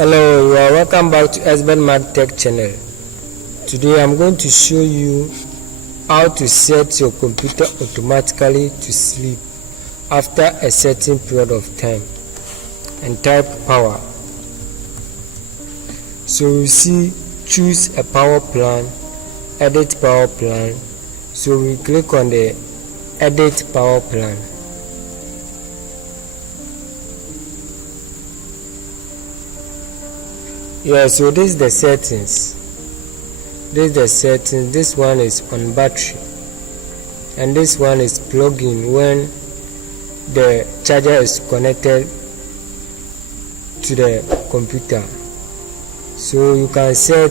Hello, you are welcome back to ESSBENMARK Tech channel. Today I'm going to show you how to set your computer automatically to sleep after a certain period of time, and type power. So you see, choose a power plan, edit power plan. So we click on the edit power plan. Yeah, so this is the settings. This one is on battery, and this one is plug-in when the charger is connected to the computer. So you can set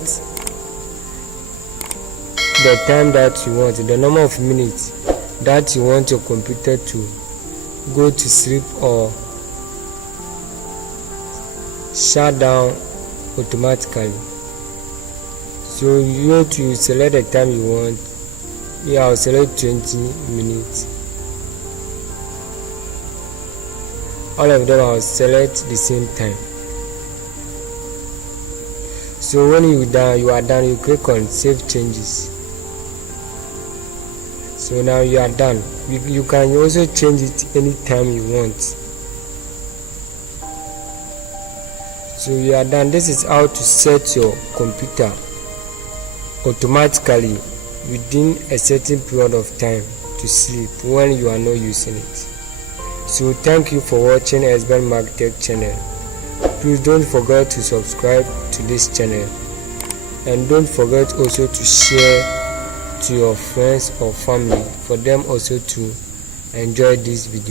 the time that you want, the number of minutes that you want your computer to go to sleep or shut down automatically. So you have to select the time you want. Yeah, I'll select 20 minutes. All of them I'll select the same time. So when you are done, you click on save changes. So now you are done. You can also change it anytime you want. So you are done. This is how to set your computer automatically within a certain period of time to sleep when you are not using it. So thank you for watching ESSBENMARK Tech channel. Please don't forget to subscribe to this channel, and don't forget also to share to your friends or family for them also to enjoy this video.